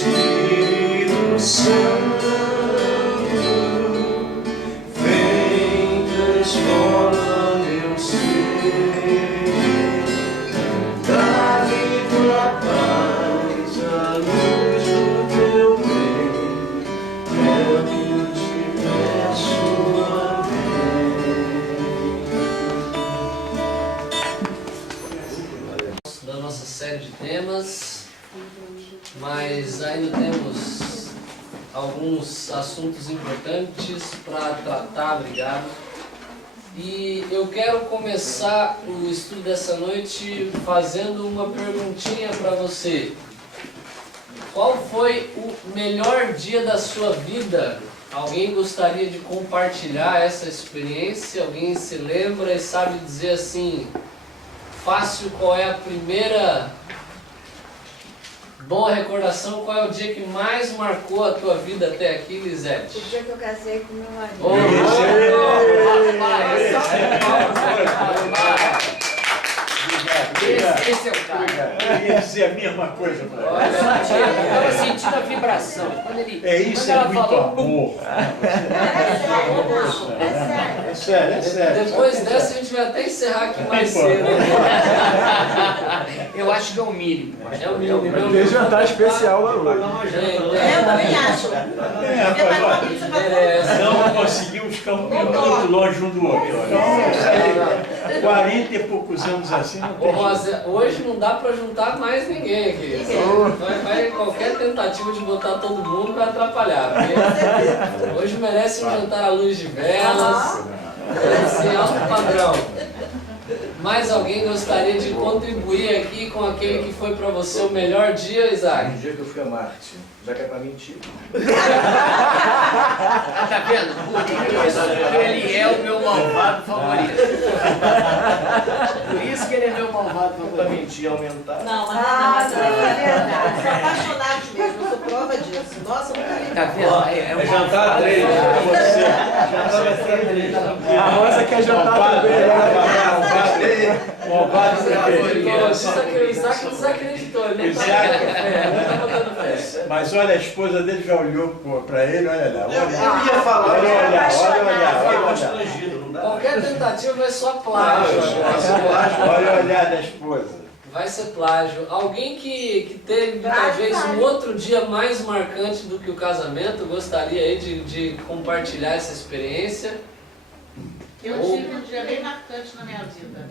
Espírito Santo, vem transforma meu ser, dá-me tua paz, a luz do teu bem, é o que eu te peço, amém. Da nossa série de temas, mas ainda temos alguns assuntos importantes para tratar, obrigado. E eu quero começar o estudo dessa noite fazendo uma perguntinha para você. Qual foi o melhor dia da sua vida? Alguém gostaria de compartilhar essa experiência? Alguém se lembra e sabe dizer assim, fácil, qual é a primeira boa recordação? Qual é o dia que mais marcou a tua vida até aqui, Lisete? O dia que eu casei com meu marido. Esse é o cara. Eu ia dizer a mesma coisa para ela. Eu estava sentindo a vibração. Quando Ela ela muito falou, amor. É sério. É sério. Depois dessa a gente vai até encerrar aqui mais Pô. cedo. eu acho que é o mínimo. É o mínimo. Tem jantar especial lá hoje. Eu também acho. Não conseguimos ficar um minuto longe um do outro. Olha. 40 e poucos anos assim não Ô, tem. Rosa, hoje não dá pra juntar mais ninguém aqui. Qualquer tentativa de botar todo mundo vai atrapalhar. Porque hoje merece um jantar à luz de velas, merece alto padrão. Mais alguém gostaria de contribuir aqui com aquele que foi pra você o melhor dia, Isaac? Um dia que eu fui a Marte, já que é pra mentir. Tá vendo? Por isso ele é o meu malvado favorito. Por isso que ele é meu malvado Pra favorito. mentir, aumentar. Não, mas não é verdade. Sou apaixonado mesmo, eu sou prova disso. Nossa, nunca Tá vendo? É um jantar malvado 3, favorito. você. Jantar vai ser 3. A Rosa quer jantar também. Malvado O Isaac desacreditou, ele não tá botando fé, não tá botando fé. Mas olha, a esposa dele já olhou para ele, olha lá. Eu ia falar, Olha. constrangido, não dá? Qualquer tentativa vai só plágio agora. Olha o olhar da esposa. Vai ser plágio. Alguém que teve talvez um outro dia mais marcante do que o casamento, gostaria aí de compartilhar essa experiência? Eu tive um dia bem marcante na minha vida.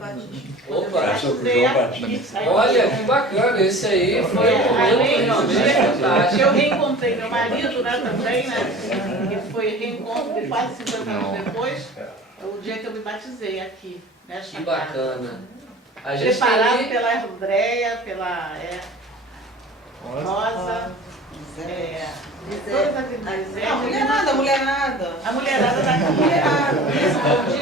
Opa! Batizei aqui. Olha que bacana, esse aí foi um momento realmente fantástico. Eu reencontrei meu marido, né, também, né? Que foi reencontro de quase 50 anos depois. O dia que eu me batizei aqui, nesta Que casa. bacana. A gente Preparado tem pela Andréia, pela Rosa, todas as A mulherada. A mulherada daqui.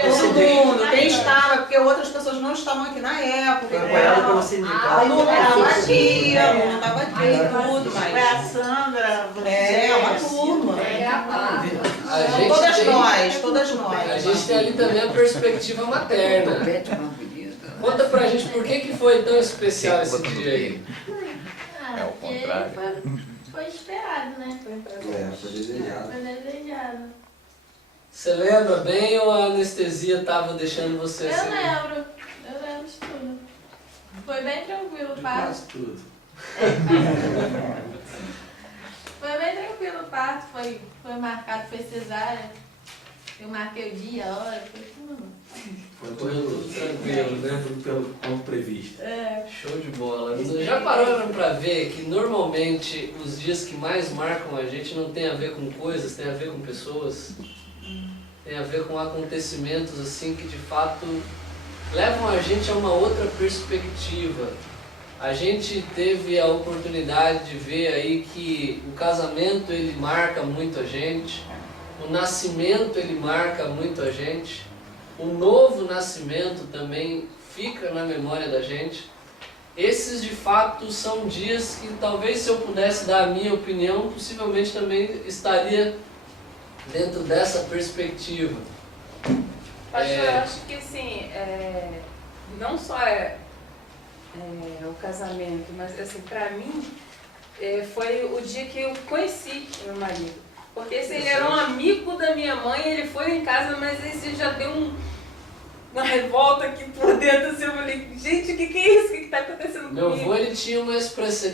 Todo mundo, quem estava, porque outras pessoas não estavam aqui na época. A Luna estava aqui, a Luna estava aqui, tudo, Foi mas... a Sandra, você. É, uma turma. a gente Todas tem- nós, todas nós. A gente tem ali também a perspectiva materna. Conta pra gente por que foi tão especial esse dia aí. É o contrário. Foi esperado, né? Foi desejado. Foi desejado. Você lembra bem ou a anestesia estava deixando você assim? Eu lembro de tudo. Foi bem tranquilo o parto. Quase tudo. Foi bem tranquilo o parto, foi marcado, foi cesárea. Eu marquei o dia, a hora, foi tudo. Foi Tudo tranquilo, né? Tudo como previsto. Show de bola. Já pararam pra ver que normalmente os dias que mais marcam a gente não tem a ver com coisas, tem a ver com pessoas? Tem a ver com acontecimentos assim que de fato levam a gente a uma outra perspectiva. A gente teve a oportunidade de ver aí que o casamento ele marca muito a gente, o nascimento ele marca muito a gente, o novo nascimento também fica na memória da gente. Esses de fato são dias que talvez se eu pudesse dar a minha opinião, possivelmente também estaria dentro dessa perspectiva. Pastor, eu acho que assim, não só o casamento, mas assim, pra mim, foi o dia que eu conheci meu marido. Porque se ele era um amigo da minha mãe, ele foi em casa, mas esse já deu uma revolta aqui por dentro, assim, eu falei, gente, o que é isso? O que está acontecendo Meu comigo? avô, ele tinha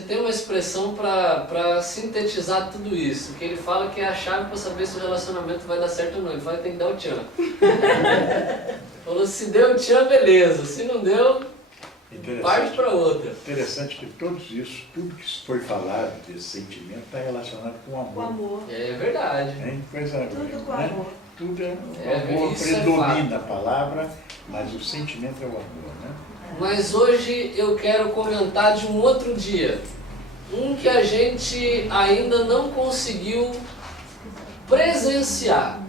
tem uma expressão para sintetizar tudo isso, que ele fala que é a chave para saber se o relacionamento vai dar certo ou não. Ele fala que tem que dar o tchan. Falou, se deu o tchan, beleza. Se não deu, parte para outra. Interessante que tudo que foi falado desse sentimento está relacionado com o amor. O amor. É verdade. Hein? Coisa, Tudo com né? amor. Tudo é, É, o amor isso é predomina a palavra, mas o sentimento é o amor, né? Mas hoje eu quero comentar de um outro dia. Um que a gente ainda não conseguiu presenciar.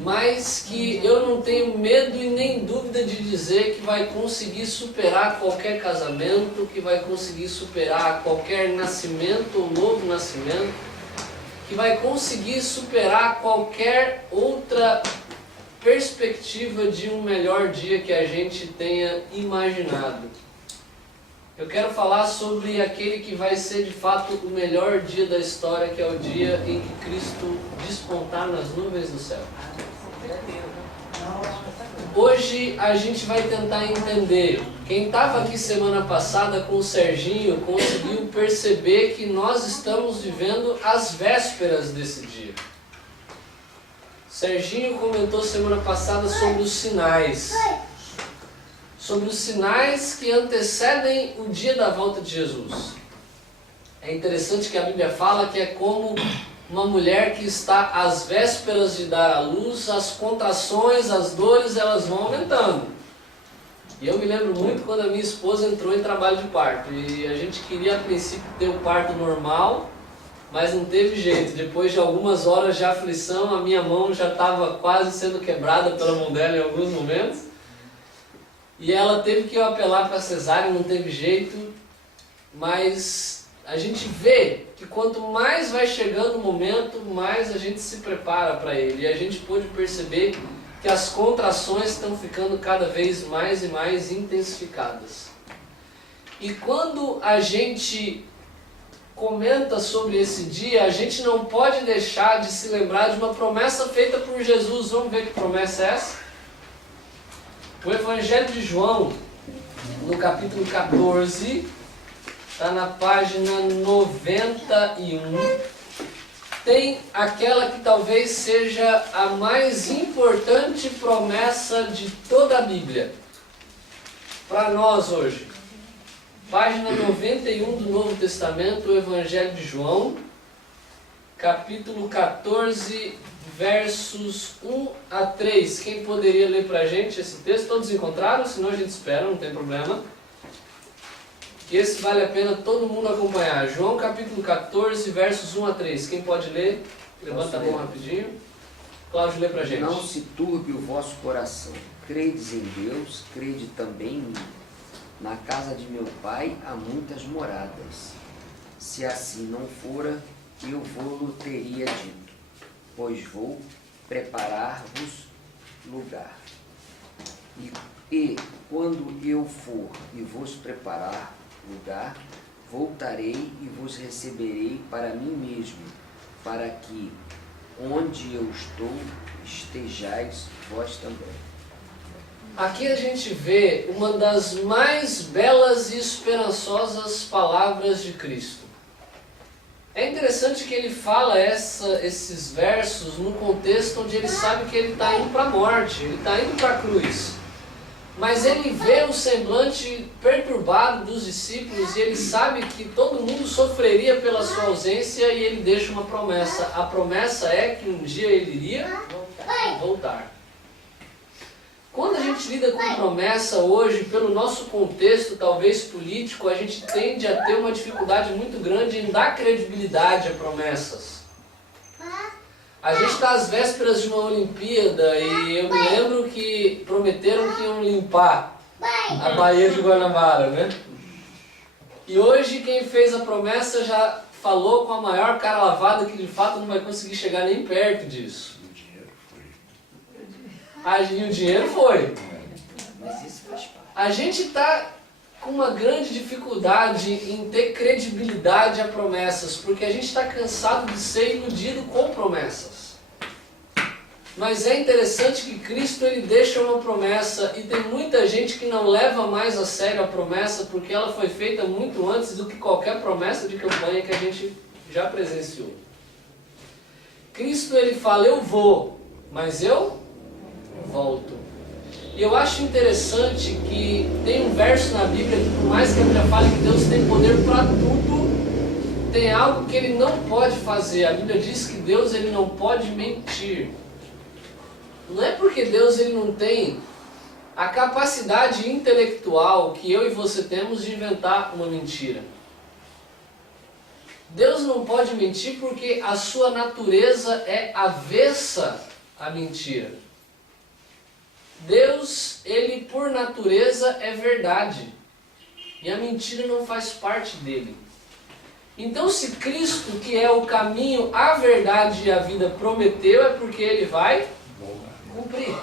Mas que eu não tenho medo e nem dúvida de dizer que vai conseguir superar qualquer casamento, que vai conseguir superar qualquer nascimento ou novo nascimento, que vai conseguir superar qualquer outra perspectiva de um melhor dia que a gente tenha imaginado. Eu quero falar sobre aquele que vai ser de fato o melhor dia da história, que é o dia em que Cristo despontar nas nuvens do céu. Hoje a gente vai tentar entender. Quem estava aqui semana passada com o Serginho conseguiu perceber que nós estamos vivendo as vésperas desse dia. Serginho comentou semana passada sobre os sinais. Sobre os sinais que antecedem o dia da volta de Jesus. É interessante que a Bíblia fala que é como uma mulher que está às vésperas de dar à luz, as contrações, as dores, elas vão aumentando. E eu me lembro muito quando a minha esposa entrou em trabalho de parto. E a gente queria a princípio ter o parto normal, mas não teve jeito. Depois de algumas horas de aflição, a minha mão já estava quase sendo quebrada pela mão dela em alguns momentos. E ela teve que apelar para a cesárea, não teve jeito. Mas a gente vê que quanto mais vai chegando o momento, mais a gente se prepara para ele. E a gente pôde perceber que as contrações estão ficando cada vez mais e mais intensificadas. E quando a gente comenta sobre esse dia, a gente não pode deixar de se lembrar de uma promessa feita por Jesus. Vamos ver que promessa é essa? O Evangelho de João, no capítulo 14, está na página 91, tem aquela que talvez seja a mais importante promessa de toda a Bíblia, para nós hoje. Página 91 do Novo Testamento, o Evangelho de João, capítulo 14, versos 1 a 3. Quem poderia ler para a gente esse texto? Todos encontraram? Senão a gente espera, não tem problema. Esse vale a pena todo mundo acompanhar. João capítulo 14, versos 1 a 3. Quem pode ler? Levanta a mão rapidinho. Cláudio, lê para a gente. Não se turbe o vosso coração. Credes em Deus, crede também em mim. Na casa de meu pai há muitas moradas. Se assim não fora, eu vou-lo teria dito, pois vou preparar-vos lugar. E quando eu for e vos preparar lugar, voltarei e vos receberei para mim mesmo, para que onde eu estou estejais vós também. Aqui a gente vê uma das mais belas e esperançosas palavras de Cristo. É interessante que ele fala esses versos num contexto onde ele sabe que ele está indo para a morte, ele está indo para a cruz. Mas ele vê o semblante perturbado dos discípulos e ele sabe que todo mundo sofreria pela sua ausência e ele deixa uma promessa. A promessa é que um dia ele iria voltar. Quando a gente lida com promessa hoje, pelo nosso contexto, talvez político, a gente tende a ter uma dificuldade muito grande em dar credibilidade a promessas. A gente está às vésperas de uma Olimpíada e eu me lembro que prometeram que iam limpar a Baía de Guanabara, né? E hoje quem fez a promessa já falou com a maior cara lavada que de fato não vai conseguir chegar nem perto disso. E o dinheiro foi. Mas isso faz parte. A gente está com uma grande dificuldade em ter credibilidade a promessas, porque a gente está cansado de ser iludido com promessas. Mas é interessante que Cristo ele deixa uma promessa e tem muita gente que não leva mais a sério a promessa porque ela foi feita muito antes do que qualquer promessa de campanha que a gente já presenciou. Cristo ele fala, eu vou, mas eu volto. E eu acho interessante que tem um verso na Bíblia que por mais que a Bíblia fale que Deus tem poder para tudo, tem algo que ele não pode fazer. A Bíblia diz que Deus ele não pode mentir. Não é porque Deus ele não tem a capacidade intelectual que eu e você temos de inventar uma mentira. Deus não pode mentir porque a sua natureza é avessa à mentira. Deus, ele por natureza é verdade. E a mentira não faz parte dele. Então se Cristo, que é o caminho, a verdade e a vida, prometeu, é porque ele vai cumprir.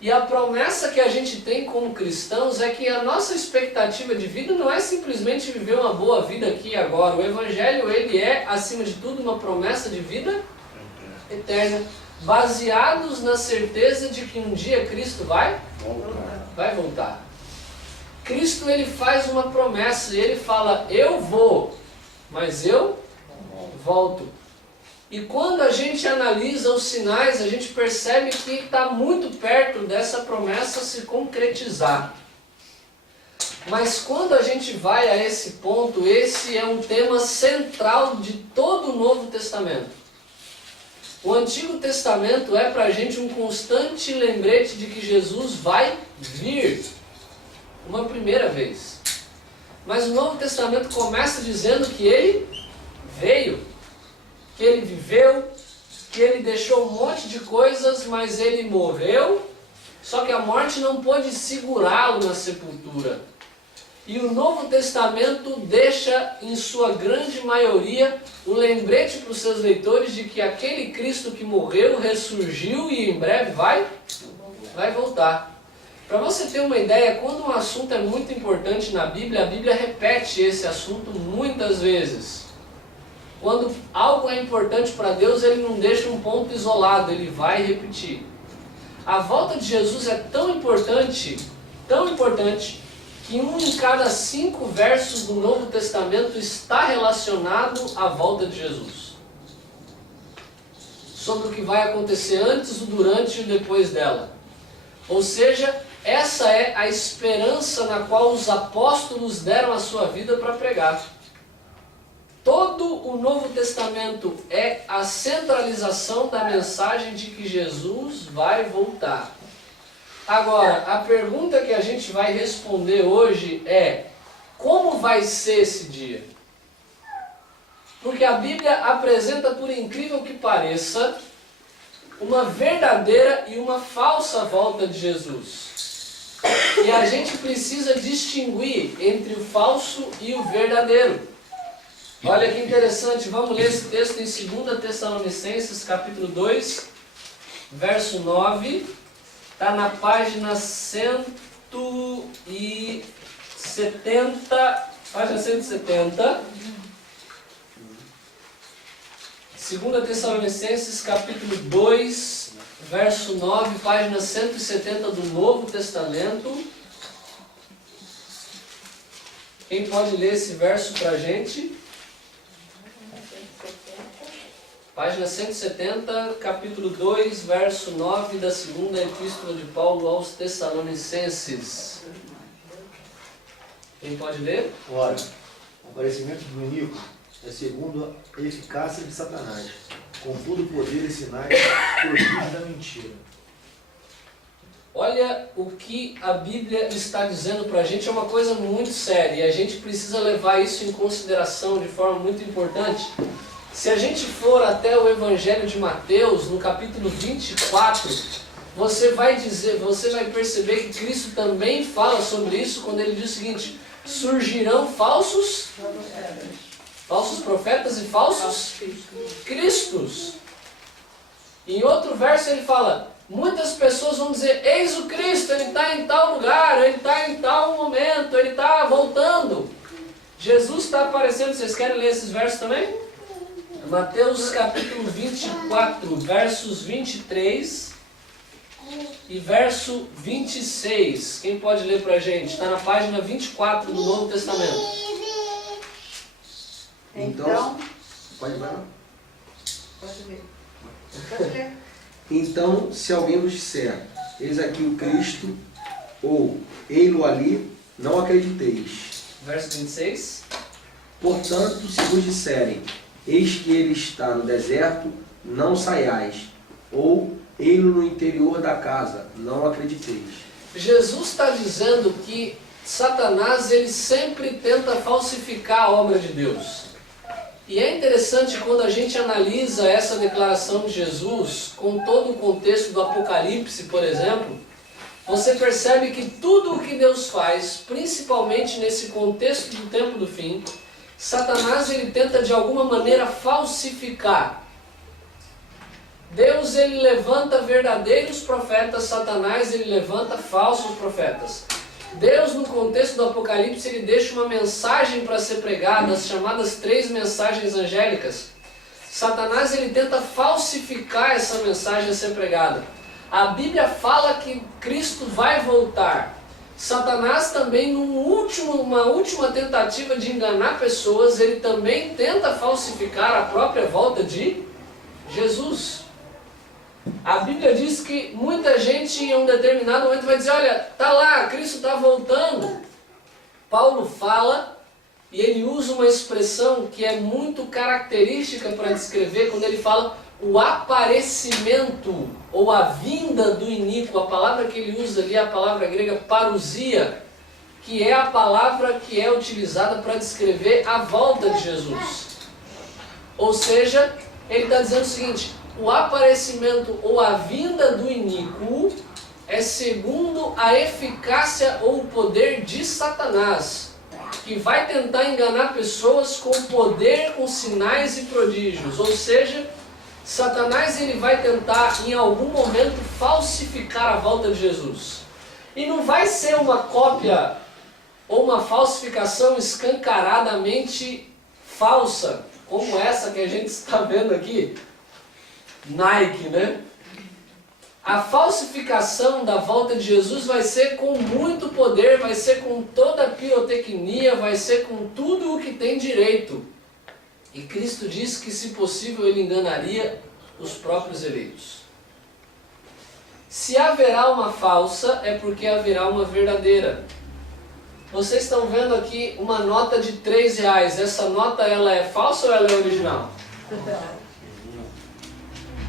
E a promessa que a gente tem como cristãos é que a nossa expectativa de vida não é simplesmente viver uma boa vida aqui e agora. O Evangelho ele é, acima de tudo, uma promessa de vida eterna, baseados na certeza de que um dia Cristo vai voltar. Cristo ele faz uma promessa e ele fala, eu vou, mas eu volto. E quando a gente analisa os sinais, a gente percebe que está muito perto dessa promessa se concretizar. Mas quando a gente vai a esse ponto, esse é um tema central de todo o Novo Testamento. O Antigo Testamento é para a gente um constante lembrete de que Jesus vai vir uma primeira vez. Mas o Novo Testamento começa dizendo que ele veio, que ele viveu, que ele deixou um monte de coisas, mas ele morreu, só que a morte não pôde segurá-lo na sepultura. E o Novo Testamento deixa, em sua grande maioria, um lembrete para os seus leitores de que aquele Cristo que morreu, ressurgiu e em breve vai voltar. Para você ter uma ideia, quando um assunto é muito importante na Bíblia, a Bíblia repete esse assunto muitas vezes. Quando algo é importante para Deus, ele não deixa um ponto isolado, ele vai repetir. A volta de Jesus é tão importante, que 1 em cada 5 versos do Novo Testamento está relacionado à volta de Jesus. Sobre o que vai acontecer antes, o durante e o depois dela. Ou seja, essa é a esperança na qual os apóstolos deram a sua vida para pregar. Todo o Novo Testamento é a centralização da mensagem de que Jesus vai voltar. Agora, a pergunta que a gente vai responder hoje é: como vai ser esse dia? Porque a Bíblia apresenta, por incrível que pareça, uma verdadeira e uma falsa volta de Jesus. E a gente precisa distinguir entre o falso e o verdadeiro. Olha que interessante, vamos ler esse texto em 2 Tessalonicenses, capítulo 2, verso 9. Está na página 170, página 170. 2 Tessalonicenses, capítulo 2, verso 9, página 170 do Novo Testamento. Quem pode ler esse verso para a gente? Página 170, capítulo 2, verso 9 da segunda epístola de Paulo aos Tessalonicenses. Quem pode ler? Ora, o aparecimento do inimigo é segundo a eficácia de Satanás, com todo o poder e sinais prodígios da mentira. Olha o que a Bíblia está dizendo para a gente, é uma coisa muito séria, e a gente precisa levar isso em consideração de forma muito importante. Se a gente for até o Evangelho de Mateus, no capítulo 24, você vai perceber que Cristo também fala sobre isso quando ele diz o seguinte: surgirão falsos profetas e falsos cristos. Em outro verso ele fala: muitas pessoas vão dizer, eis o Cristo, ele está em tal lugar, ele está em tal momento, ele está voltando. Jesus está aparecendo, vocês querem ler esses versos também? Mateus capítulo 24, versos 23 e verso 26. Quem pode ler para a gente? Está na página 24 do Novo Testamento. Então, pode ler? Pode ler. Pode ler. Então, se alguém vos disser, eis aqui o Cristo, ou ei-lo ali, não acrediteis. Verso 26. Portanto, se vos disserem, eis que ele está no deserto, não saiais, ou ei-lo no interior da casa, não acrediteis. Jesus está dizendo que Satanás ele sempre tenta falsificar a obra de Deus. E é interessante quando a gente analisa essa declaração de Jesus com todo o contexto do Apocalipse, por exemplo, você percebe que tudo o que Deus faz, principalmente nesse contexto do tempo do fim, Satanás ele tenta de alguma maneira falsificar. Deus ele levanta verdadeiros profetas, Satanás ele levanta falsos profetas. Deus, no contexto do Apocalipse, ele deixa uma mensagem para ser pregada, as chamadas 3 mensagens angélicas. Satanás ele tenta falsificar essa mensagem a ser pregada. A Bíblia fala que Cristo vai voltar. Satanás também, numa última tentativa de enganar pessoas, ele também tenta falsificar a própria volta de Jesus. A Bíblia diz que muita gente em um determinado momento vai dizer, olha, tá lá, Cristo está voltando. Paulo fala, e ele usa uma expressão que é muito característica para descrever, quando ele fala o aparecimento, ou a vinda do iníquo. A palavra que ele usa ali é a palavra grega parousia, que é a palavra que é utilizada para descrever a volta de Jesus. Ou seja, ele está dizendo o seguinte, o aparecimento ou a vinda do iníquo é segundo a eficácia ou o poder de Satanás, que vai tentar enganar pessoas com poder, com sinais e prodígios. Ou seja, Satanás ele vai tentar em algum momento falsificar a volta de Jesus. E não vai ser uma cópia ou uma falsificação escancaradamente falsa, como essa que a gente está vendo aqui. Nike, né? A falsificação da volta de Jesus vai ser com muito poder, vai ser com toda a pirotecnia, vai ser com tudo o que tem direito. E Cristo diz que, se possível, ele enganaria os próprios eleitos. Se haverá uma falsa, é porque haverá uma verdadeira. Vocês estão vendo aqui uma nota de R$3. Essa nota ela é falsa ou ela é original?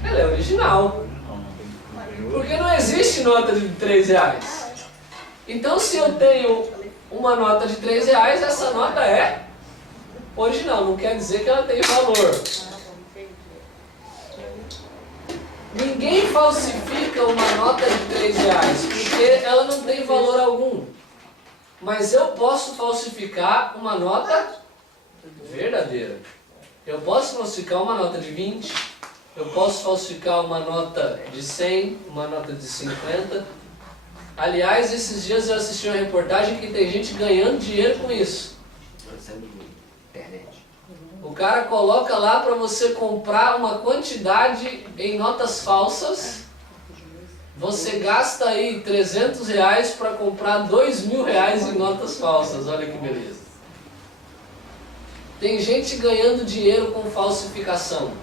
Ela é original. Porque não existe nota de R$3. Então, se eu tenho uma nota de R$3, essa nota é original. Não quer dizer que ela tem valor. Ninguém falsifica uma nota de R$3, porque ela não tem valor algum. Mas eu posso falsificar uma nota verdadeira. Eu posso falsificar uma nota de 20, eu posso falsificar uma nota de 100, uma nota de 50. Aliás, esses dias eu assisti uma reportagem que tem gente ganhando dinheiro com isso. O cara coloca lá para você comprar uma quantidade em notas falsas. Você gasta aí R$300 para comprar R$2.000 em notas falsas. Olha que beleza. Tem gente ganhando dinheiro com falsificação.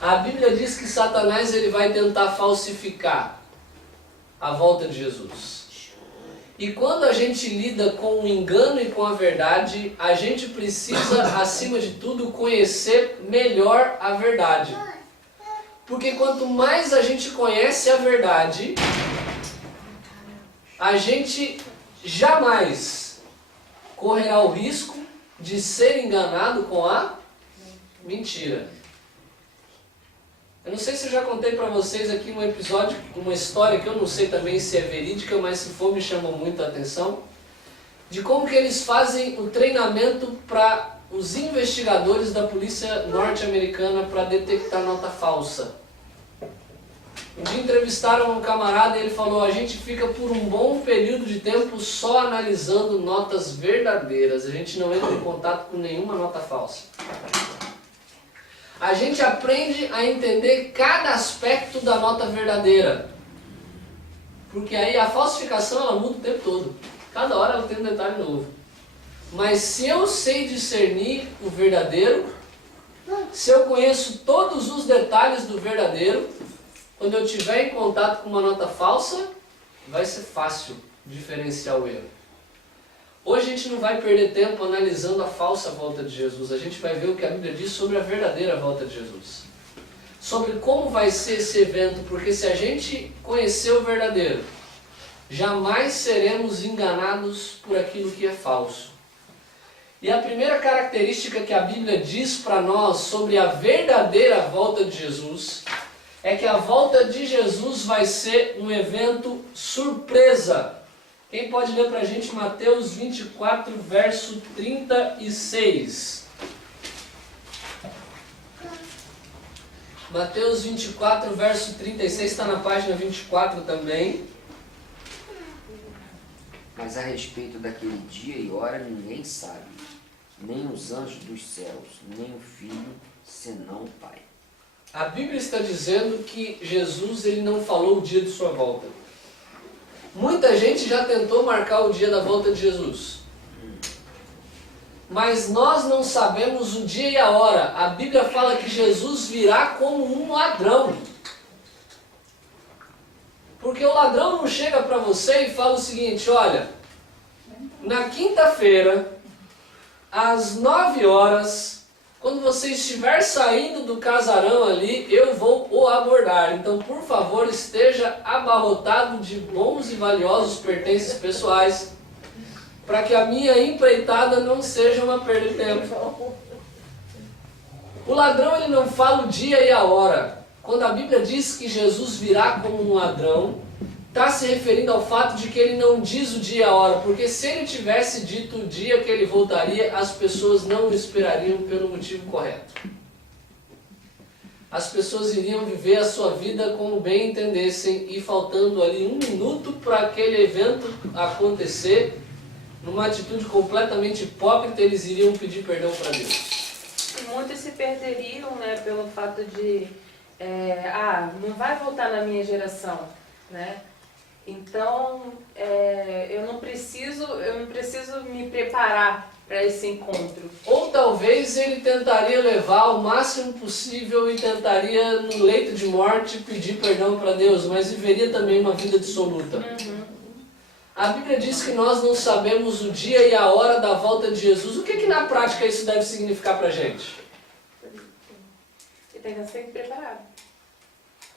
A Bíblia diz que Satanás ele vai tentar falsificar a volta de Jesus. E quando a gente lida com o engano e com a verdade, a gente precisa, acima de tudo, conhecer melhor a verdade. Porque quanto mais a gente conhece a verdade, a gente jamais correrá o risco de ser enganado com a mentira. Eu não sei se eu já contei para vocês aqui um episódio, uma história que eu não sei também se é verídica, mas se for me chama muito a atenção, de como que eles fazem o treinamento para os investigadores da polícia norte-americana para detectar nota falsa. Um dia entrevistaram um camarada e ele falou: a gente fica por um bom período de tempo só analisando notas verdadeiras, a gente não entra em contato com nenhuma nota falsa. A gente aprende a entender cada aspecto da nota verdadeira, porque aí a falsificação ela muda o tempo todo, cada hora ela tem um detalhe novo. Mas se eu sei discernir o verdadeiro, se eu conheço todos os detalhes do verdadeiro, quando eu estiver em contato com uma nota falsa, vai ser fácil diferenciar o erro. Hoje a gente não vai perder tempo analisando a falsa volta de Jesus, a gente vai ver o que a Bíblia diz sobre a verdadeira volta de Jesus. Sobre como vai ser esse evento, porque se a gente conhecer o verdadeiro, jamais seremos enganados por aquilo que é falso. E a primeira característica que a Bíblia diz para nós sobre a verdadeira volta de Jesus é que a volta de Jesus vai ser um evento surpresa. Quem pode ler para a gente Mateus 24, verso 36? Mateus 24, verso 36, está na página 24 também. Mas a respeito daquele dia e hora ninguém sabe, nem os anjos dos céus, nem o Filho, senão o Pai. A Bíblia está dizendo que Jesus ele não falou o dia de sua volta. Muita gente já tentou marcar o dia da volta de Jesus. Mas nós não sabemos o dia e a hora. A Bíblia fala que Jesus virá como um ladrão. Porque o ladrão não chega para você e fala o seguinte: olha, na quinta-feira, às 9 horas, quando você estiver saindo do casarão ali, eu vou o abordar. Então, por favor, esteja abarrotado de bons e valiosos pertences pessoais, para que a minha empreitada não seja uma perda de tempo. O ladrão ele não fala o dia e a hora. Quando a Bíblia diz que Jesus virá como um ladrão, está se referindo ao fato de que ele não diz o dia e a hora, porque se ele tivesse dito o dia que ele voltaria, as pessoas não o esperariam pelo motivo correto. As pessoas iriam viver a sua vida como bem entendessem, e faltando ali 1 minuto para aquele evento acontecer, numa atitude completamente hipócrita, eles iriam pedir perdão para Deus. E muitos se perderiam, né, pelo fato de, não vai voltar na minha geração, né? Então, eu não preciso me preparar para esse encontro. Ou talvez ele tentaria levar o máximo possível e tentaria, no leito de morte, pedir perdão para Deus, mas viveria também uma vida dissoluta. A Bíblia diz que nós não sabemos o dia e a hora da volta de Jesus. O que na prática isso deve significar para a gente? Você tem que estar sempre preparado.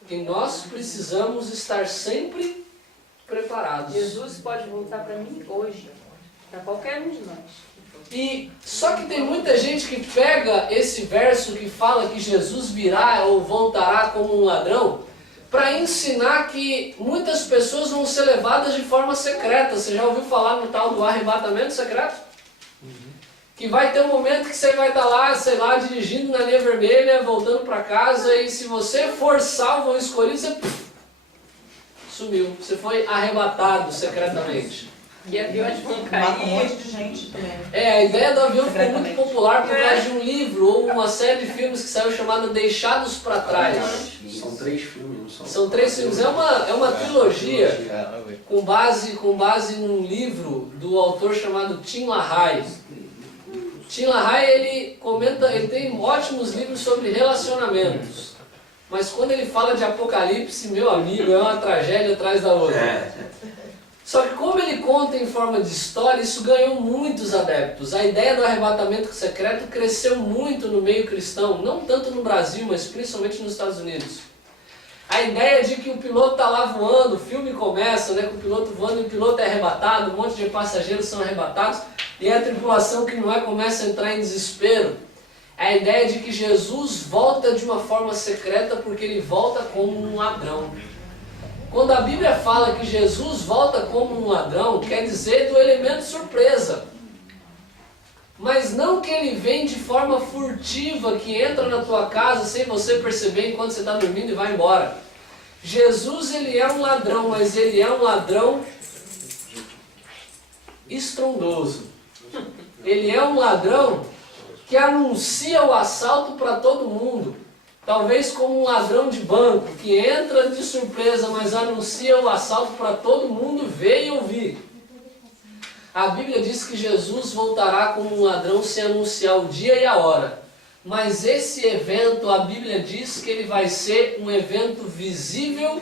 Que nós precisamos estar sempre preparados. Jesus pode voltar para mim hoje, para qualquer um de nós. E só que tem muita gente que pega esse verso que fala que Jesus virá ou voltará como um ladrão, para ensinar que muitas pessoas vão ser levadas de forma secreta. Você já ouviu falar no tal do arrebatamento secreto? Que vai ter um momento que você vai estar lá, sei lá, dirigindo na linha vermelha, voltando para casa, e se você for salvo ou escolhido, você sumiu. Você foi arrebatado secretamente. E aviões vão Mata um monte cair. de gente também. A ideia do avião ficou muito popular por causa de um livro ou uma série de filmes que saiu chamada Deixados para Trás. São 3 filmes, não são? São 3 filmes. É uma trilogia com base num livro do autor chamado Tim LaHaye. Tim LaHaye, ele tem ótimos livros sobre relacionamentos. Mas quando ele fala de Apocalipse, meu amigo, é uma tragédia atrás da outra. Só que como ele conta em forma de história, isso ganhou muitos adeptos. A ideia do arrebatamento secreto cresceu muito no meio cristão, não tanto no Brasil, mas principalmente nos Estados Unidos. A ideia de que o piloto está lá voando, o filme começa, né, com o piloto voando e o piloto é arrebatado, um monte de passageiros são arrebatados, e a tripulação que não começa a entrar em desespero. A ideia de que Jesus volta de uma forma secreta porque ele volta como um ladrão. Quando a Bíblia fala que Jesus volta como um ladrão, quer dizer do elemento surpresa. Mas não que ele vem de forma furtiva, que entra na tua casa sem você perceber enquanto você está dormindo e vai embora. Jesus, ele é um ladrão, mas ele é um ladrão estrondoso. Ele é um ladrão que anuncia o assalto para todo mundo. Talvez como um ladrão de banco, que entra de surpresa, mas anuncia o assalto para todo mundo ver e ouvir. A Bíblia diz que Jesus voltará como um ladrão sem anunciar o dia e a hora. Mas esse evento, a Bíblia diz que ele vai ser um evento visível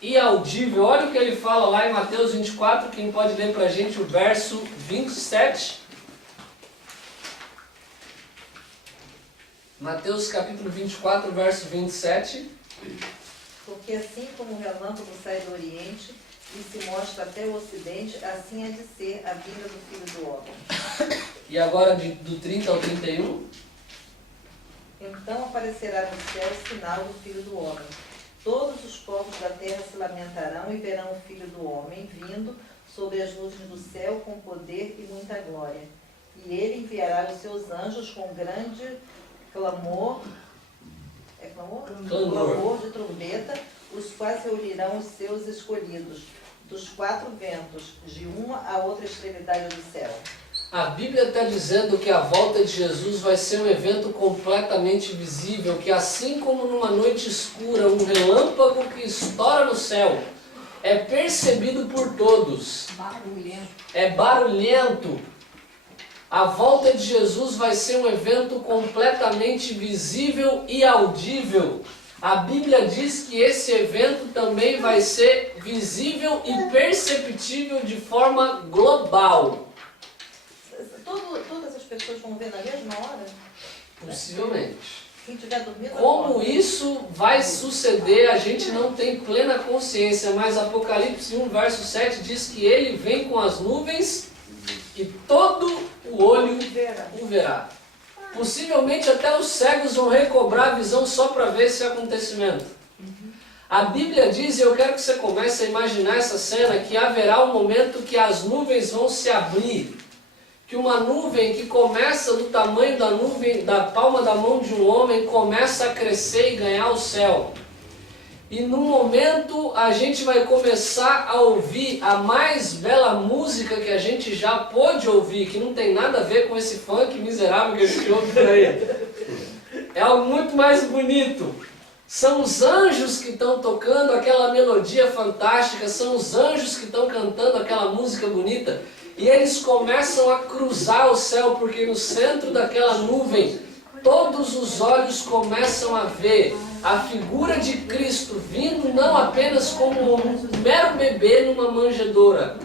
e audível. Olha o que ele fala lá em Mateus 24, quem pode ler para a gente o verso 27. Mateus capítulo 24, verso 27. Porque assim como o relâmpago sai do Oriente e se mostra até o Ocidente, assim há de ser a vinda do Filho do Homem. E agora do 30 ao 31. Então aparecerá no céu o sinal do Filho do Homem. Todos os povos da terra se lamentarão e verão o Filho do Homem vindo sobre as nuvens do céu com poder e muita glória. E ele enviará os seus anjos com grande clamor, clamor de trombeta, os quais reunirão os seus escolhidos dos quatro ventos, de uma a outra extremidade do céu. A Bíblia está dizendo que a volta de Jesus vai ser um evento completamente visível, que assim como numa noite escura, um relâmpago que estoura no céu, é percebido por todos. Barulhento. É barulhento. A volta de Jesus vai ser um evento completamente visível e audível. A Bíblia diz que esse evento também vai ser visível e perceptível de forma global. Todas as pessoas vão ver na mesma hora? Possivelmente. Quem estiver dormindo... Como isso vai suceder, a gente não tem plena consciência, mas Apocalipse 1, verso 7 diz que ele vem com as nuvens e todo o olho o verá. Possivelmente até os cegos vão recobrar a visão só para ver esse acontecimento. A Bíblia diz, e eu quero que você comece a imaginar essa cena, que haverá um momento que as nuvens vão se abrir. Que uma nuvem que começa do tamanho da nuvem, da palma da mão de um homem, começa a crescer e ganhar o céu. E no momento a gente vai começar a ouvir a mais bela música que a gente já pôde ouvir, que não tem nada a ver com esse funk miserável que a gente ouve por aí. É algo muito mais bonito. São os anjos que estão tocando aquela melodia fantástica, são os anjos que estão cantando aquela música bonita. E eles começam a cruzar o céu, porque no centro daquela nuvem, todos os olhos começam a ver a figura de Cristo vindo não apenas como um mero bebê numa manjedoura,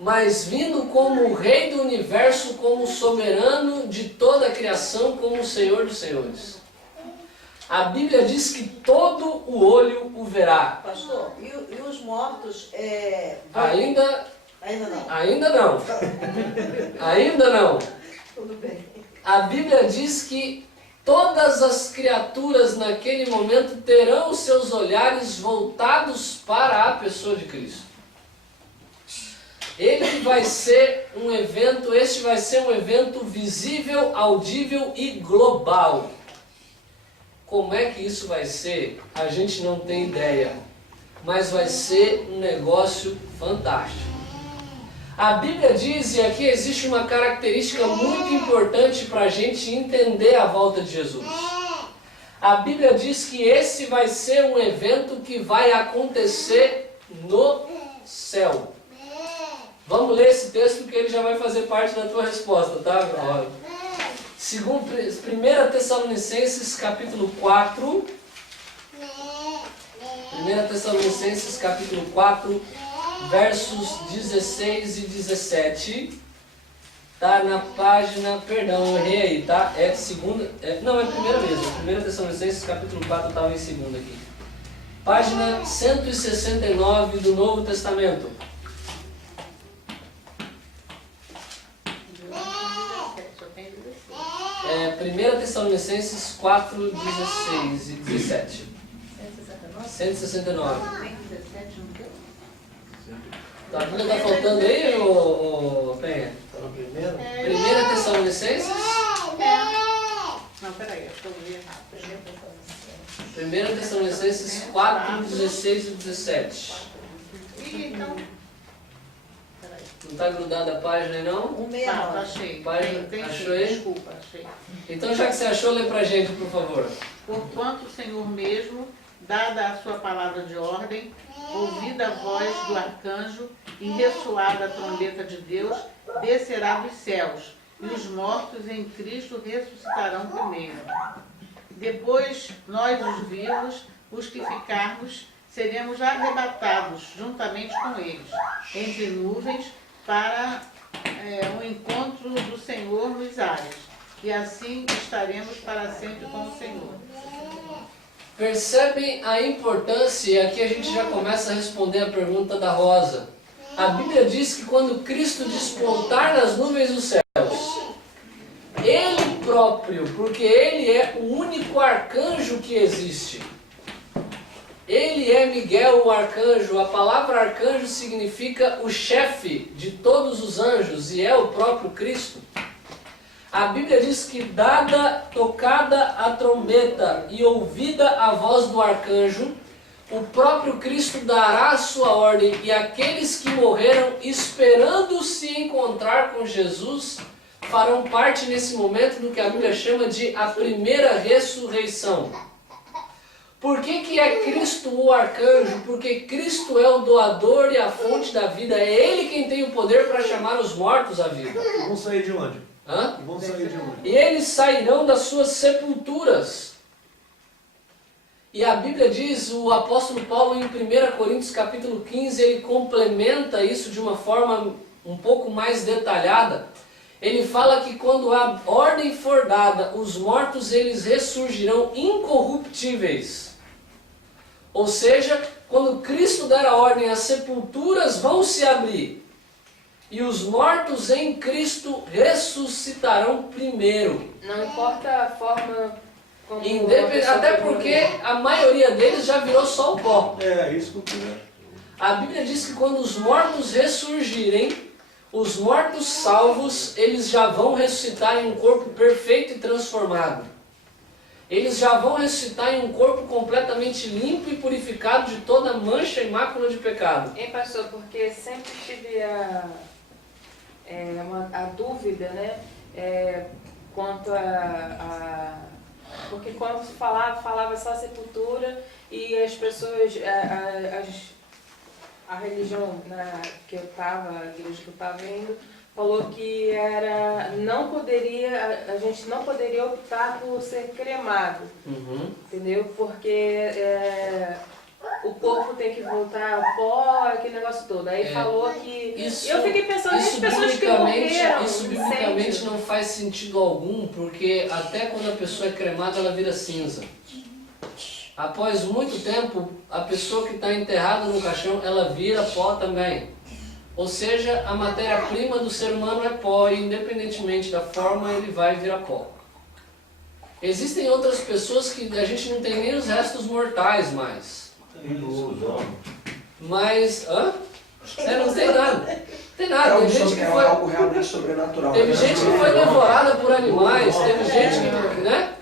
mas vindo como o Rei do Universo, como o soberano de toda a criação, como o Senhor dos Senhores. A Bíblia diz que todo o olho o verá. Pastor, e os mortos... Ainda não. Ainda não. Tudo bem. A Bíblia diz que todas as criaturas naquele momento terão os seus olhares voltados para a pessoa de Cristo. Este vai ser um evento visível, audível e global. Como é que isso vai ser? A gente não tem ideia, mas vai ser um negócio fantástico. A Bíblia diz, e aqui existe uma característica muito importante para a gente entender a volta de Jesus. A Bíblia diz que esse vai ser um evento que vai acontecer no céu. Vamos ler esse texto porque ele já vai fazer parte da tua resposta, tá? Segundo 1 Tessalonicenses capítulo 4. 1 Tessalonicenses capítulo 4. Versos 16 e 17, tá na página, perdão, eu errei aí, tá? É segunda, não, é a primeira mesmo, 1 Tessalonicenses capítulo 4, estava em segunda aqui. Página 169 do Novo Testamento. 1 Tessalonicenses 4, 16 e 17. 169. A Bíblia está faltando aí, ô Penha? Está no primeiro? 1 Tessalonicenses? Não, peraí, acho que eu vi errado. 1 Tessalonicenses. 1 Tessalonicenses 4, 16 e 17. E então, Não está grudada a página aí não? 169. achei. Página- Tem sim, achou aí? Desculpa, achei. Então já que você achou, lê pra gente, por favor. Porquanto o Senhor mesmo, dada a sua palavra de ordem, ouvida a voz do arcanjo e ressoada a trombeta de Deus, descerá dos céus, e os mortos em Cristo ressuscitarão primeiro. Depois, nós, os vivos, os que ficarmos, seremos arrebatados juntamente com eles, entre nuvens, para o encontro do Senhor nos ares. E assim estaremos para sempre com o Senhor. Percebem a importância, e aqui a gente já começa a responder a pergunta da Rosa. A Bíblia diz que quando Cristo despontar nas nuvens dos céus, Ele próprio, porque Ele é o único arcanjo que existe. Ele é Miguel, o arcanjo. A palavra arcanjo significa o chefe de todos os anjos e é o próprio Cristo. A Bíblia diz que tocada a trombeta e ouvida a voz do arcanjo, o próprio Cristo dará a sua ordem e aqueles que morreram esperando se encontrar com Jesus farão parte nesse momento do que a Bíblia chama de a primeira ressurreição. Por que é Cristo o arcanjo? Porque Cristo é o doador e a fonte da vida. É Ele quem tem o poder para chamar os mortos à vida. Vão sair de onde? Hã? Vão sair de onde? E eles sairão das suas sepulturas. E a Bíblia diz, o apóstolo Paulo em 1 Coríntios capítulo 15, ele complementa isso de uma forma um pouco mais detalhada. Ele fala que quando a ordem for dada, os mortos eles ressurgirão incorruptíveis. Ou seja, quando Cristo der a ordem, as sepulturas vão se abrir. E os mortos em Cristo ressuscitarão primeiro. Não importa a forma como Até porque a maioria deles já virou só o pó. É, isso que eu queria. A Bíblia diz que quando os mortos ressurgirem, os mortos salvos, eles já vão ressuscitar em um corpo perfeito e transformado. Eles já vão ressuscitar em um corpo completamente limpo e purificado de toda mancha e mácula de pecado. Hein, pastor, porque sempre tive a dúvida, né, quanto porque quando se falava só sepultura e as pessoas, a religião que eu estava, a igreja que eu estava indo, falou que a gente não poderia optar por ser cremado, entendeu? Porque o corpo tem que voltar ao pó, aquele negócio todo. Aí falou que... eu fiquei pensando nas pessoas que morreram. Isso biblicamente não faz sentido algum, porque até quando a pessoa é cremada, ela vira cinza. Após muito tempo, a pessoa que está enterrada no caixão, ela vira pó também. Ou seja, a matéria-prima do ser humano é pó, e independentemente da forma, ele vai virar pó. Existem outras pessoas que a gente não tem nem os restos mortais mais. Mas, não tem nada. Tem nada. Tem gente que foi... algo realmente sobrenatural. Teve gente que foi devorada por animais, teve gente que, né?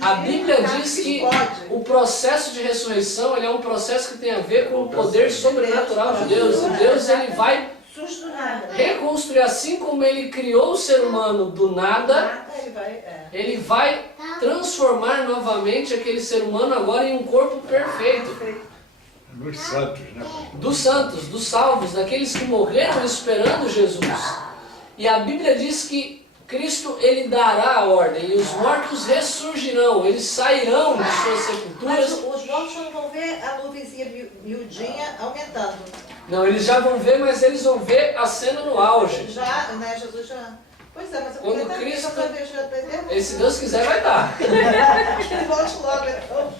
A Bíblia diz que o processo de ressurreição ele é um processo que tem a ver com o poder sobrenatural de Deus. E Deus ele vai reconstruir, assim como ele criou o ser humano do nada, ele vai transformar novamente aquele ser humano agora em um corpo perfeito. Dos santos, né? Dos santos, dos salvos, daqueles que morreram esperando Jesus. E a Bíblia diz que Cristo ele dará a ordem e os mortos ressurgirão, eles sairão de suas sepulturas. Mas os mortos não vão ver a nuvenzinha miudinha aumentando. Não, eles já vão ver, mas eles vão ver a cena no auge. Já, né? Jesus já... Pois é, mas eu Quando queria Cristo, ver, se Deus quiser, vai dar. Ele volte logo, então.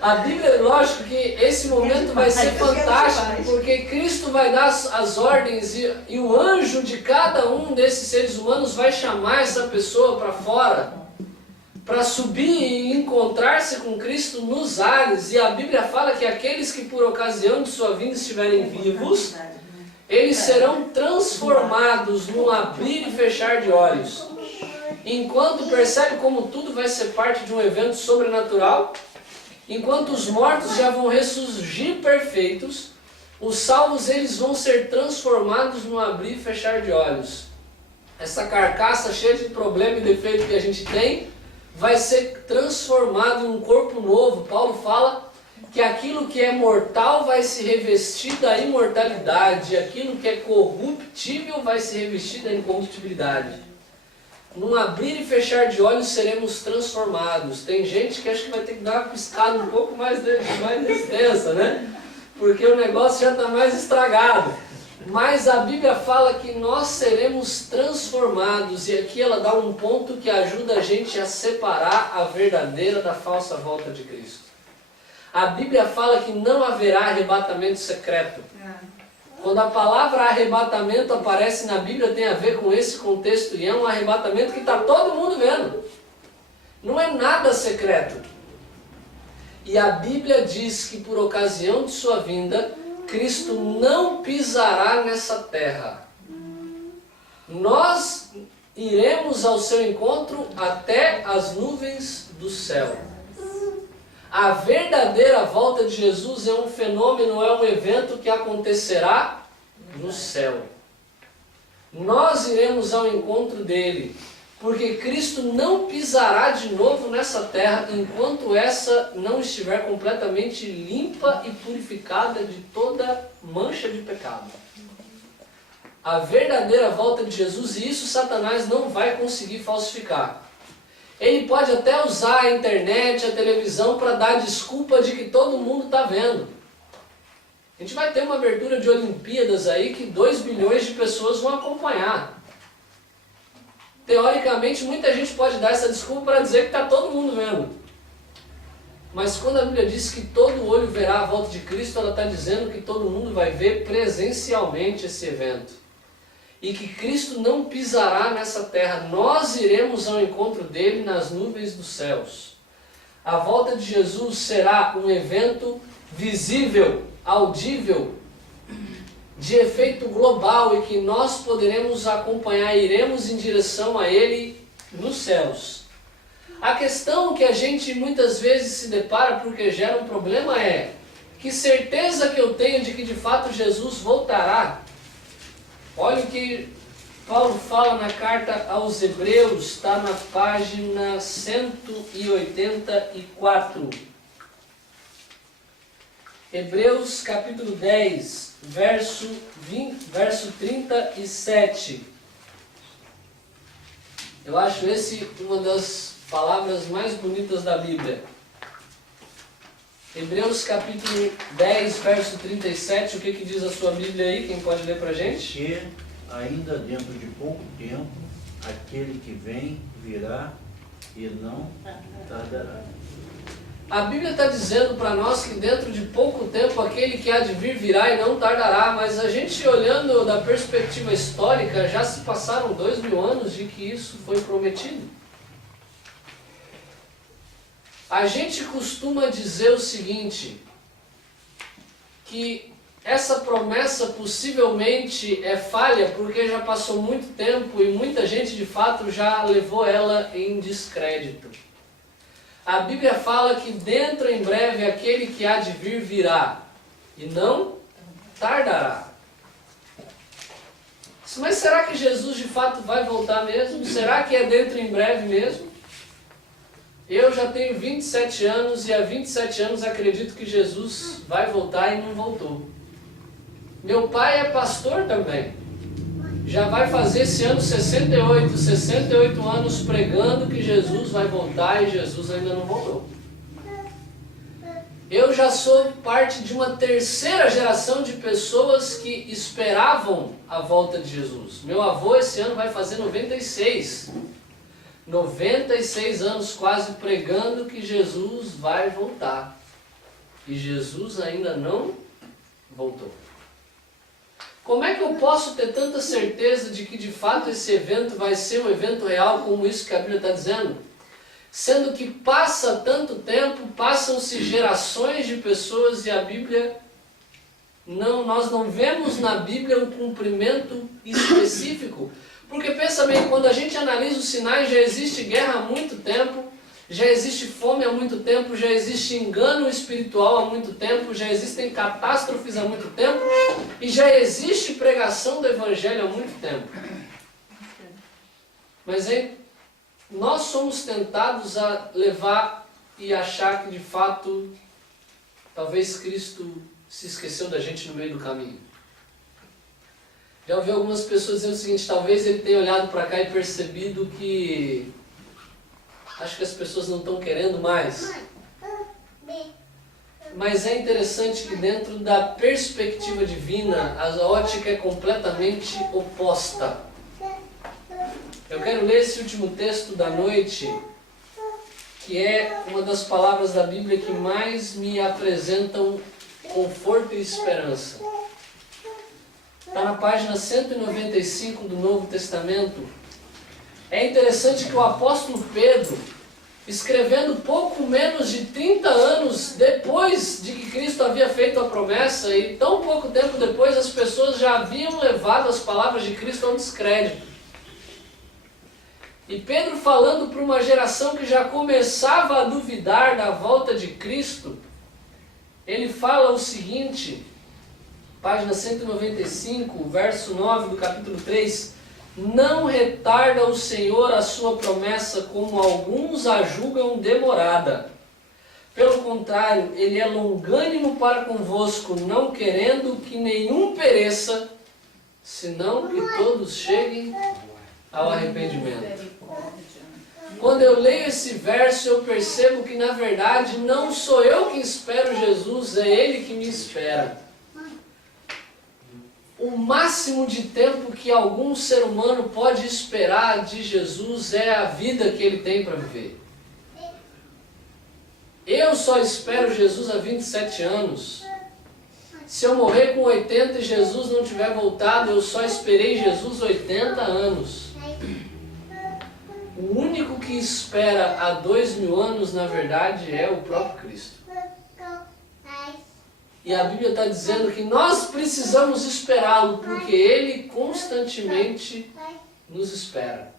A Bíblia, lógico que esse momento vai ser fantástico, porque Cristo vai dar as ordens e o anjo de cada um desses seres humanos vai chamar essa pessoa para fora, para subir e encontrar-se com Cristo nos ares. E a Bíblia fala que aqueles que por ocasião de sua vinda estiverem vivos, eles serão transformados num abrir e fechar de olhos. Enquanto percebe como tudo vai ser parte de um evento sobrenatural, Enquanto os mortos já vão ressurgir perfeitos, os salvos eles vão ser transformados no abrir e fechar de olhos. Essa carcaça cheia de problema e defeito que a gente tem, vai ser transformado em um corpo novo. Paulo fala que aquilo que é mortal vai se revestir da imortalidade, aquilo que é corruptível vai se revestir da incorruptibilidade. Num abrir e fechar de olhos seremos transformados. Tem gente que acha que vai ter que dar uma piscada um pouco mais extensa, né? Porque o negócio já está mais estragado. Mas a Bíblia fala que nós seremos transformados, e aqui ela dá um ponto que ajuda a gente a separar a verdadeira da falsa volta de Cristo. A Bíblia fala que não haverá arrebatamento secreto. Quando a palavra arrebatamento aparece na Bíblia, tem a ver com esse contexto, e é um arrebatamento que está todo mundo vendo. Não é nada secreto. E a Bíblia diz que por ocasião de sua vinda, Cristo não pisará nessa terra. Nós iremos ao seu encontro até as nuvens do céu. A verdadeira volta de Jesus é um fenômeno, é um evento que acontecerá no céu. Nós iremos ao encontro dele, porque Cristo não pisará de novo nessa terra enquanto essa não estiver completamente limpa e purificada de toda mancha de pecado. A verdadeira volta de Jesus, e isso Satanás não vai conseguir falsificar. Ele pode até usar a internet, a televisão para dar desculpa de que todo mundo está vendo. A gente vai ter uma abertura de Olimpíadas aí que 2 bilhões de pessoas vão acompanhar. Teoricamente, muita gente pode dar essa desculpa para dizer que está todo mundo vendo. Mas quando a Bíblia diz que todo olho verá a volta de Cristo, ela está dizendo que todo mundo vai ver presencialmente esse evento. E que Cristo não pisará nessa terra. Nós iremos ao encontro dele nas nuvens dos céus. A volta de Jesus será um evento visível, audível, de efeito global, e que nós poderemos acompanhar, iremos em direção a ele nos céus. A questão que a gente muitas vezes se depara porque gera um problema é: que certeza que eu tenho de que de fato Jesus voltará? Olha o que Paulo fala na carta aos Hebreus, está na página 184. Hebreus capítulo 10, verso 37. Eu acho esse uma das palavras mais bonitas da Bíblia. Hebreus capítulo 10, verso 37, o que diz a sua Bíblia aí? Quem pode ler pra gente? Que ainda dentro de pouco tempo, aquele que vem virá e não tardará. A Bíblia está dizendo para nós que dentro de pouco tempo aquele que há de vir virá e não tardará, mas a gente olhando da perspectiva histórica, já se passaram 2000 anos de que isso foi prometido. A gente costuma dizer o seguinte, que essa promessa possivelmente é falha porque já passou muito tempo e muita gente de fato já levou ela em descrédito. A Bíblia fala que dentro em breve aquele que há de vir virá e não tardará. Mas será que Jesus de fato vai voltar mesmo? Será que é dentro em breve mesmo? Eu já tenho 27 anos e há 27 anos acredito que Jesus vai voltar e não voltou. Meu pai é pastor também. Já vai fazer esse ano 68 anos pregando que Jesus vai voltar e Jesus ainda não voltou. Eu já sou parte de uma terceira geração de pessoas que esperavam a volta de Jesus. Meu avô esse ano vai fazer 96. 96 anos quase pregando que Jesus vai voltar. E Jesus ainda não voltou. Como é que eu posso ter tanta certeza de que de fato esse evento vai ser um evento real como isso que a Bíblia está dizendo? Sendo que passa tanto tempo, passam-se gerações de pessoas e a Bíblia, nós não vemos na Bíblia um cumprimento específico. Porque pensa bem, quando a gente analisa os sinais, já existe guerra há muito tempo, Já existe fome há muito tempo, já existe engano espiritual há muito tempo, já existem catástrofes há muito tempo e já existe pregação do Evangelho há muito tempo. Mas nós somos tentados a levar e achar que de fato talvez Cristo se esqueceu da gente no meio do caminho. Já ouvi algumas pessoas dizendo o seguinte: talvez ele tenha olhado para cá e percebido que acho que as pessoas não estão querendo mais. Mas é interessante que dentro da perspectiva divina, a ótica é completamente oposta. Eu quero ler esse último texto da noite, que é uma das palavras da Bíblia que mais me apresentam conforto e esperança. Está na página 195 do Novo Testamento. É interessante que o apóstolo Pedro, escrevendo pouco menos de 30 anos depois de que Cristo havia feito a promessa, e tão pouco tempo depois as pessoas já haviam levado as palavras de Cristo a um descrédito. E Pedro, falando para uma geração que já começava a duvidar da volta de Cristo, ele fala o seguinte, página 195, verso 9 do capítulo 3: não retarda o Senhor a sua promessa, como alguns a julgam demorada. Pelo contrário, Ele é longânimo para convosco, não querendo que nenhum pereça, senão que todos cheguem ao arrependimento. Quando eu leio esse verso, eu percebo que na verdade não sou eu que espero Jesus, é Ele que me espera. O máximo de tempo que algum ser humano pode esperar de Jesus é a vida que ele tem para viver. Eu só espero Jesus há 27 anos. Se eu morrer com 80 e Jesus não tiver voltado, eu só esperei Jesus 80 anos. O único que espera há 2000 anos, na verdade, é o próprio Cristo. E a Bíblia está dizendo que nós precisamos esperá-lo, porque Ele constantemente nos espera.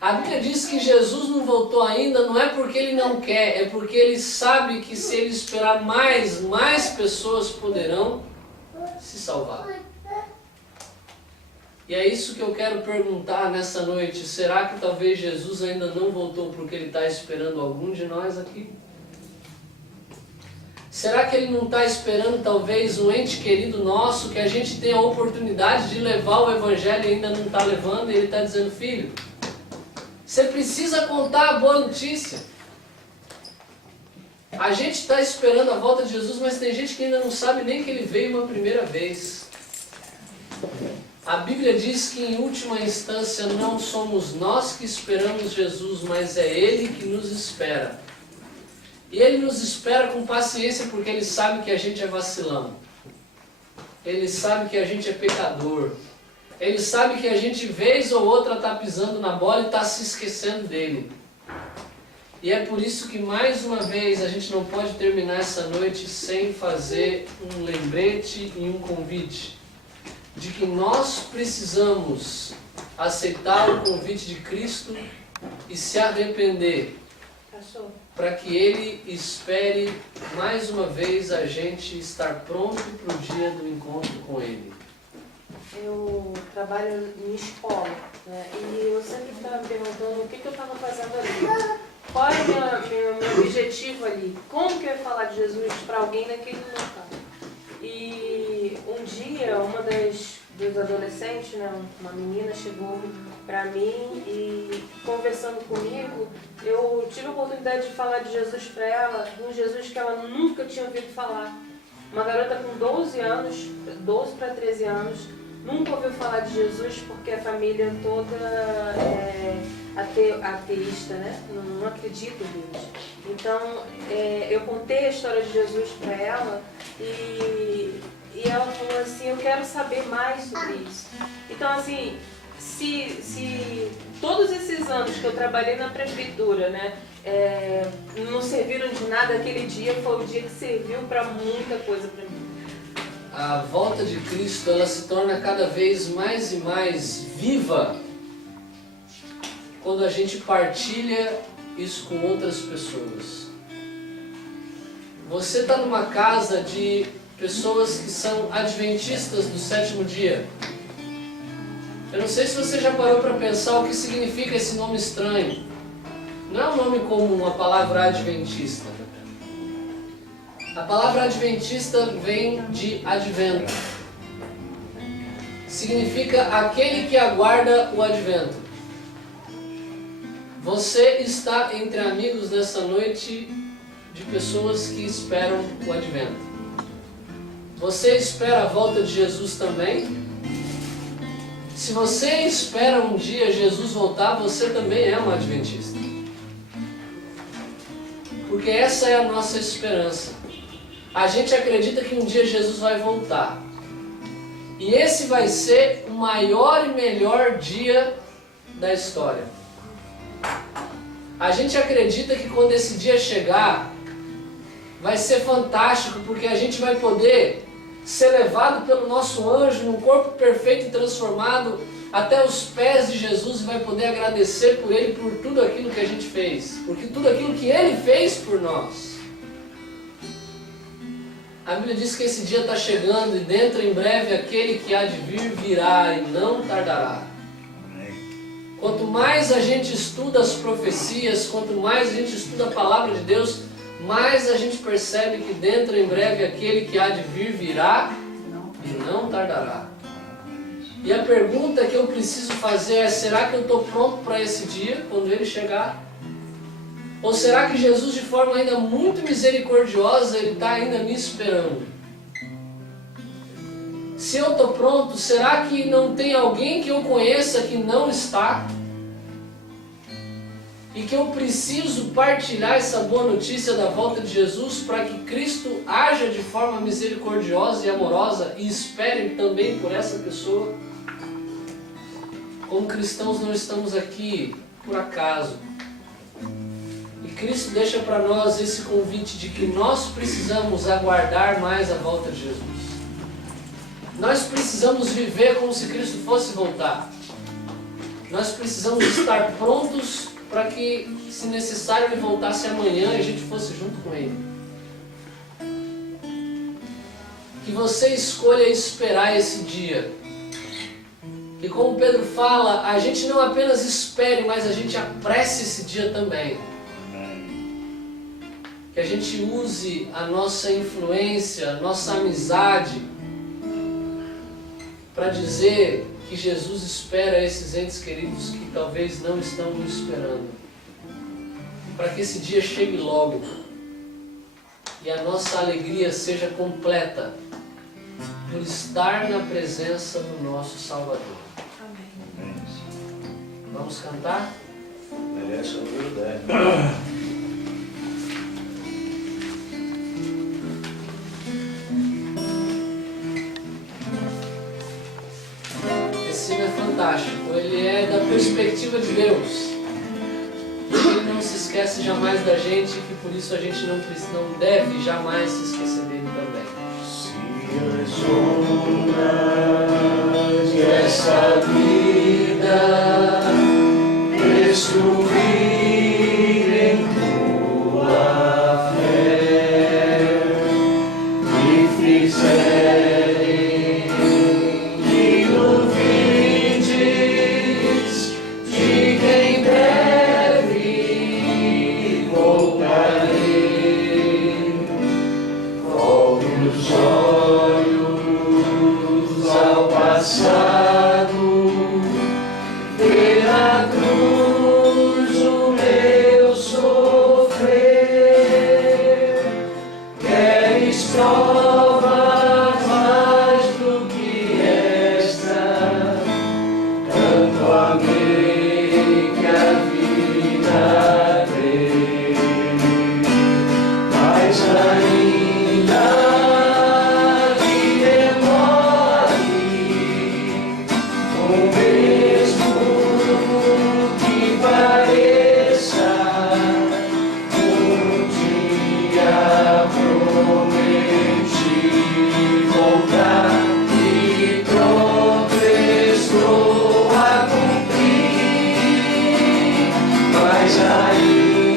A Bíblia diz que Jesus não voltou ainda, não é porque Ele não quer, é porque Ele sabe que se Ele esperar mais pessoas poderão se salvar. E é isso que eu quero perguntar nessa noite. Será que talvez Jesus ainda não voltou porque Ele está esperando algum de nós aqui? Será que Ele não está esperando talvez um ente querido nosso, que a gente tem a oportunidade de levar o Evangelho e ainda não está levando, e Ele está dizendo: filho, você precisa contar a boa notícia. A gente está esperando a volta de Jesus, mas tem gente que ainda não sabe nem que Ele veio uma primeira vez. A Bíblia diz que em última instância não somos nós que esperamos Jesus, mas é Ele que nos espera. E Ele nos espera com paciência porque Ele sabe que a gente é vacilão. Ele sabe que a gente é pecador. Ele sabe que a gente vez ou outra está pisando na bola e está se esquecendo dele. E é por isso que mais uma vez a gente não pode terminar essa noite sem fazer um lembrete e um convite de que nós precisamos aceitar o convite de Cristo e se arrepender, para que Ele espere mais uma vez a gente estar pronto para o dia do encontro com Ele. Eu trabalho em escola, né? E eu sempre estava me perguntando o que eu estava fazendo ali. Qual é o meu objetivo ali? Como que eu ia falar de Jesus para alguém naquele local? E um dia, uma dos adolescentes, né, uma menina, chegou para mim e, conversando comigo, eu tive a oportunidade de falar de Jesus para ela, um Jesus que ela nunca tinha ouvido falar. Uma garota com 12 anos, 12 para 13 anos, nunca ouviu falar de Jesus porque a família toda é ateísta, né? Não acredita em Deus. Então, eu contei a história de Jesus para ela e ela falou assim: eu quero saber mais sobre isso. Então, assim, se todos esses anos que eu trabalhei na prefeitura, né, não serviram de nada, aquele dia foi o dia que serviu para muita coisa para mim. A volta de Cristo, ela se torna cada vez mais e mais viva quando a gente partilha isso com outras pessoas. Você está numa casa de pessoas que são adventistas do sétimo dia. Eu não sei se você já parou para pensar o que significa esse nome estranho. Não é um nome comum, a palavra adventista. A palavra adventista vem de advento. Significa aquele que aguarda o advento. Você está entre amigos nessa noite de pessoas que esperam o advento. Você espera a volta de Jesus também? Se você espera um dia Jesus voltar, você também é um adventista. Porque essa é a nossa esperança. A gente acredita que um dia Jesus vai voltar. E esse vai ser o maior e melhor dia da história. A gente acredita que quando esse dia chegar, vai ser fantástico, porque a gente vai poder ser levado pelo nosso anjo num corpo perfeito e transformado até os pés de Jesus e vai poder agradecer por Ele por tudo aquilo que a gente fez, porque tudo aquilo que Ele fez por nós. A Bíblia diz que esse dia está chegando e dentro em breve aquele que há de vir virá e não tardará. Quanto mais a gente estuda as profecias, quanto mais a gente estuda a palavra de Deus, mais a gente percebe que dentro em breve aquele que há de vir virá e não tardará. E a pergunta que eu preciso fazer é: será que eu estou pronto para esse dia, quando ele chegar? Ou será que Jesus, de forma ainda muito misericordiosa, Ele está ainda me esperando? Se eu estou pronto, será que não tem alguém que eu conheça que não está? E que eu preciso partilhar essa boa notícia da volta de Jesus para que Cristo haja de forma misericordiosa e amorosa e espere também por essa pessoa? Como cristãos não estamos aqui por acaso. E Cristo deixa para nós esse convite de que nós precisamos aguardar mais a volta de Jesus. Nós precisamos viver como se Cristo fosse voltar. Nós precisamos estar prontos para que, se necessário, Ele voltasse amanhã e a gente fosse junto com Ele. Que você escolha esperar esse dia. Que, como Pedro fala, a gente não apenas espere, mas a gente apresse esse dia também. Que a gente use a nossa influência, a nossa amizade para dizer que Jesus espera esses entes queridos que talvez não estão nos esperando. Para que esse dia chegue logo e a nossa alegria seja completa por estar na presença do nosso Salvador. Amém. Vamos cantar? Merece a humildade. Fantástico, ele é da perspectiva de Deus. Ele não se esquece jamais da gente, que por isso a gente não deve jamais se esquecer dele também. Se as ondas dessa vida destruírem tua fé e fizerem mas ainda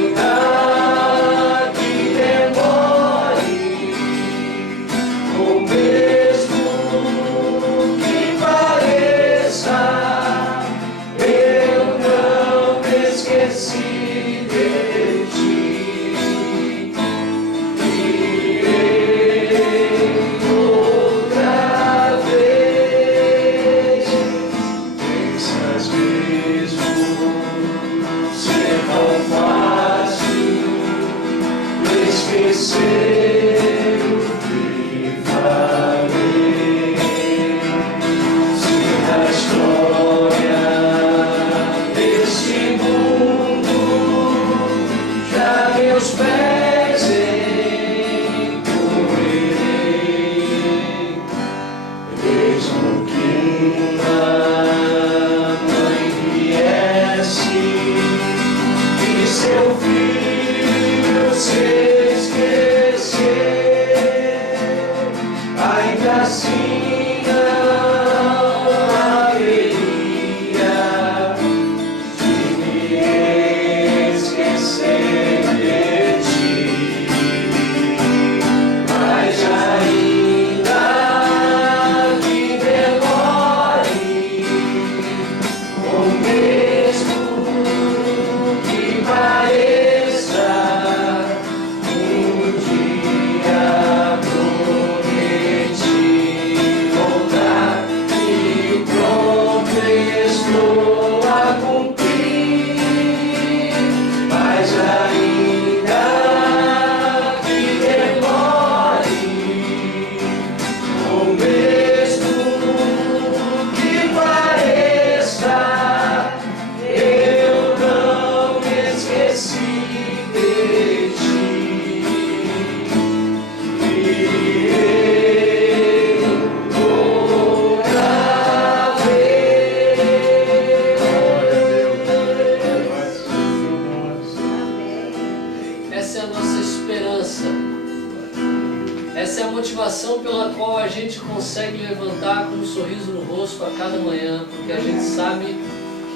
Essa é a motivação pela qual a gente consegue levantar com um sorriso no rosto a cada manhã, porque a gente sabe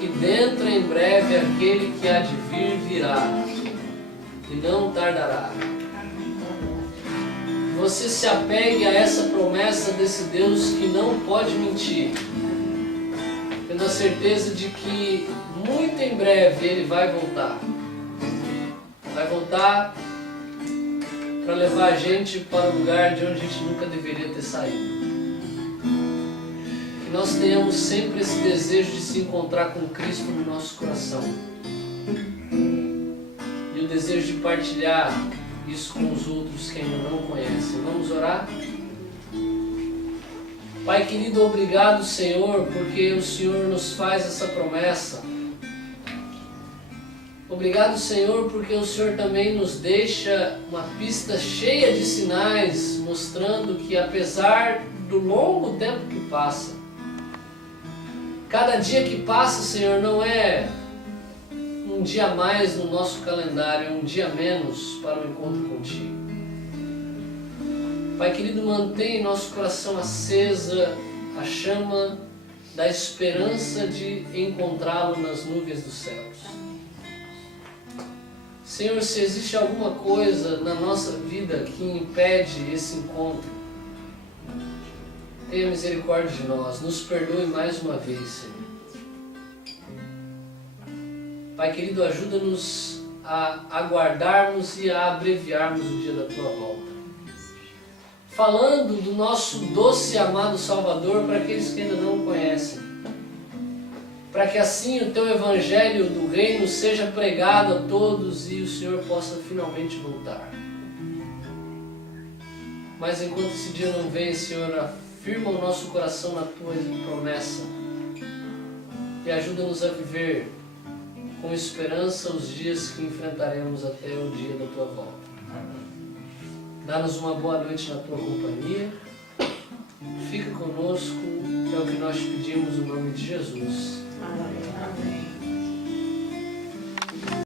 que dentro em breve aquele que há de vir virá e não tardará. Você se apegue a essa promessa desse Deus que não pode mentir, tendo a certeza de que muito em breve Ele vai voltar. Vai voltar para levar a gente para o lugar de onde a gente nunca deveria ter saído. Que nós tenhamos sempre esse desejo de se encontrar com Cristo no nosso coração. E o desejo de partilhar isso com os outros que ainda não conhecem. Vamos orar? Pai querido, obrigado, Senhor, porque o Senhor nos faz essa promessa. Obrigado, Senhor, porque o Senhor também nos deixa uma pista cheia de sinais, mostrando que apesar do longo tempo que passa, cada dia que passa, Senhor, não é um dia a mais no nosso calendário, é um dia a menos para o encontro contigo. Pai querido, mantém em nosso coração acesa a chama da esperança de encontrá-lo nas nuvens dos céus. Senhor, se existe alguma coisa na nossa vida que impede esse encontro, tenha misericórdia de nós, nos perdoe mais uma vez, Senhor. Pai querido, ajuda-nos a aguardarmos e a abreviarmos o dia da Tua volta. Falando do nosso doce e amado Salvador para aqueles que ainda não o conhecem. Para que assim o Teu Evangelho do Reino seja pregado a todos e o Senhor possa finalmente voltar. Mas enquanto esse dia não vem, Senhor, afirma o nosso coração na Tua promessa e ajuda-nos a viver com esperança os dias que enfrentaremos até o dia da Tua volta. Dá-nos uma boa noite na Tua companhia. Fica conosco, é o que nós pedimos no nome de Jesus. Amém.